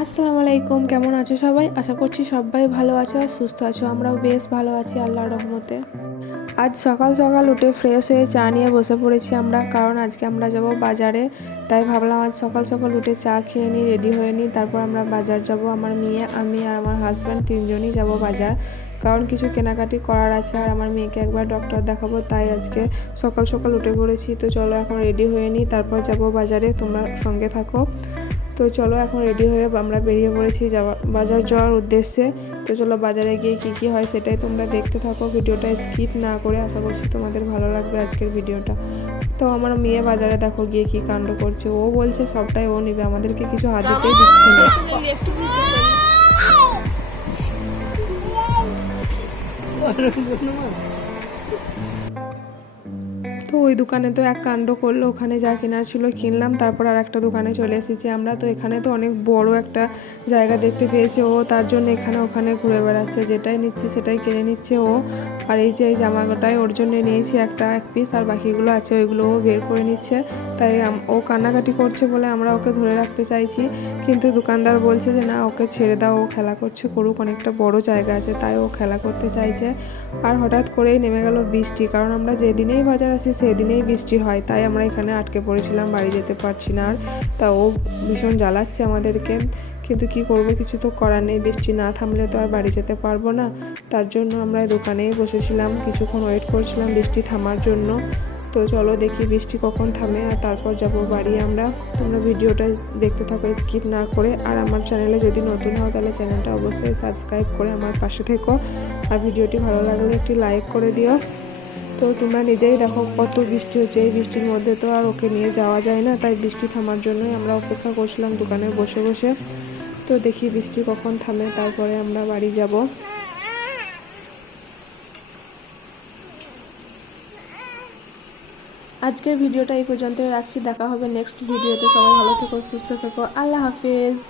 আসসালামু আলাইকুম কেমন আছো সবাই? আশা করছি সবাই ভালো আছো আর সুস্থ আছো। আমরাও বেশ ভালো আছি আল্লাহর রহমতে। আজ সকাল সকাল উঠে ফ্রেশ হয়ে চা নিয়ে বসে পড়েছি আমরা কারণ আজকে আমরা যাব বাজারে। তাই ভাবলাম আজ সকাল সকাল উঠে চা খেয়ে নিই রেডি হয়ে নিই। তারপর আমরা বাজার যাব। আমার মেয়ে আমি আর আমার হাজব্যান্ড তিনজনই যাব বাজার। কারণ কিছু কেনাকাটি করার আছে আর আমার মেয়েকে একবার ডক্টর দেখাবো, তাই আজকে সকাল সকাল উঠে পড়েছি। তো চলো এখন রেডি হয়ে নিই, তারপর যাব বাজারে, তোমরা সঙ্গে থাকো। তো চলো এখন রেডি হয়ে আমরা বেরিয়ে পড়েছি যাওয়া, বাজার যাওয়ার উদ্দেশ্যে। তো চলো বাজারে গিয়ে কী কী হয় সেটাই তোমরা দেখতে থাকো। ভিডিওটা স্কিপ না করে আশা করছি তোমাদের ভালো লাগবে আজকের ভিডিওটা। তো আমার মেয়ে বাজারে দেখো গিয়ে কী কাণ্ড করছে। ও বলছে সবটাই ও নিবে, আমাদেরকে কিছু হাত দিচ্ছে না। 呵呵呵呵。তো ওই দোকানে তো এক কাণ্ড করল, ওখানে যা কেনার ছিল কিনলাম, তারপর আর একটা দোকানে চলে এসেছি আমরা। তো এখানে তো অনেক বড় একটা জায়গা দেখতে পেয়েছে ও, তার জন্য এখানে ওখানে ঘুরে বেড়াচ্ছে, যেটাই নিচ্ছে সেটাই কিনে নিচ্ছে ও। আর এই যে এই জামাটাই ওর জন্য নিয়েছি একটা এক পিস আর বাকিগুলো আছে ওইগুলো ও বের করে নিচ্ছে। তাই ও কান্নাকাটি করছে বলে আমরা ওকে ধরে রাখতে চাইছি, কিন্তু দোকানদার বলছে যে, না, ওকে ছেড়ে দাও, ও খেলা করছে করুক, অনেকটা বড় জায়গা আছে, তাই ও খেলা করতে চাইছে। আর হঠাৎ করেই নেমে গেল বৃষ্টি, কারণ আমরা যেদিনেই বাজার আসি সেদিনেই বৃষ্টি হয়, তাই আমরা এখানে আটকে পড়েছিলাম, বাড়ি যেতে পারছি না আর। তা ও ভীষণ জ্বালাচ্ছে আমাদেরকে, কিন্তু কি করব, কিছু তো করার নেই, বৃষ্টি না থামলে তো আর বাড়ি যেতে পারব না। তার জন্য আমরা দোকানেই বসেছিলাম, কিছুক্ষণ ওয়েট করছিলাম বৃষ্টি থামার জন্য। তো চলো দেখি বৃষ্টি কখন থামে আর তারপর যাব বাড়ি আমরা। তোমরা ভিডিওটা দেখতে থাকো স্কিপ না করে। আর আমার চ্যানেলে যদি নতুন হও, তাহলে চ্যানেলটা অবশ্যই সাবস্ক্রাইব করে আমার পাশে থেকো। আর ভিডিওটি ভালো লাগলে একটি লাইক করে দিও। তো তোমরা নিজেই দেখো কত বৃষ্টি হচ্ছে। এই বৃষ্টির মধ্যে তো আর ওকে নিয়ে যাওয়া যায় না, তাই বৃষ্টি থামার জন্যই আমরা অপেক্ষা করছিলাম দোকানে বসে বসে। তো দেখি বৃষ্টি কখন থামে, তারপরে আমরা বাড়ি যাব। আজকের ভিডিওটা এই পর্যন্ত রাখছি, দেখা হবে নেক্সট ভিডিওতে। সবাই ভালো থেকো, সুস্থ থেকো। আল্লাহ হাফিজ।